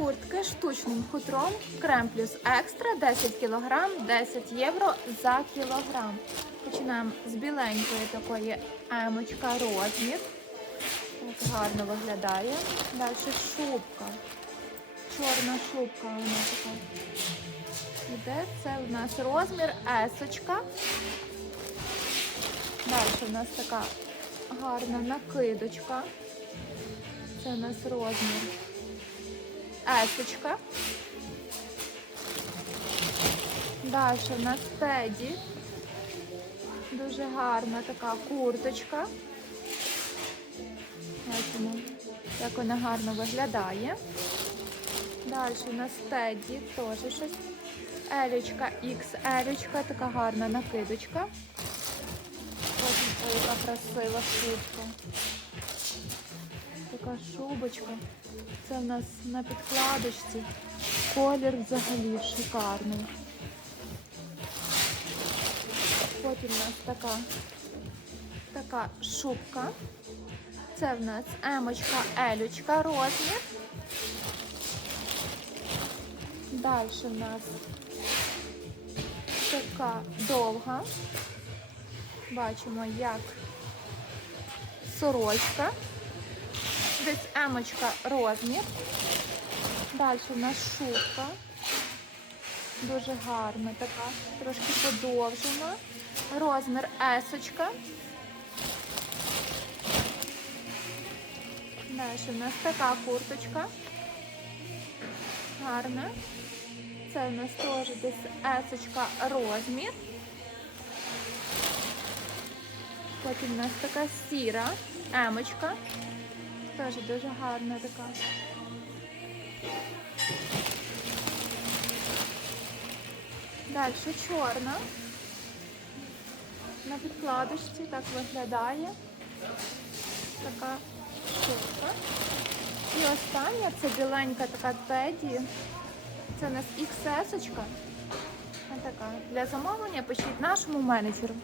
куртки штучним хутром крем плюс екстра 10 кг 10 євро за кілограм. Починаємо з біленької такої емочка розмір. Так гарно виглядає. Далі шубка. Чорна шубка вона така. Іде це у нас розмір есочка. Далі у нас така гарна накидочка. Це у нас розмір есочка. Далі у нас теді. Дуже гарна така курточка. Бачимо, як вона гарно виглядає. Далі у нас теді, теж щось. Елічка, XL, така гарна накидочка. Красива шубка. Така шубочка. Це в нас на підкладочці. Колір взагалі шикарний. Потім у нас така, така шубка. Це в нас емочка, елючка, розмір. Далі в нас така довга. Бачимо, як сорочка. Десь емочка розмір. Далі в нас шубка. Дуже гарна така, трошки подовжена. Розмір есочка. Далі в нас така курточка. Гарна. Це у нас теж десь есочка розмір. Потім у нас така сіра емочка. Теж дуже гарна така. Далі чорна. На підкладочці так виглядає. Така штука. І остання це біленька така теді. Це у нас XS. -очка. Така. Для замовлення пишіть нашому менеджеру.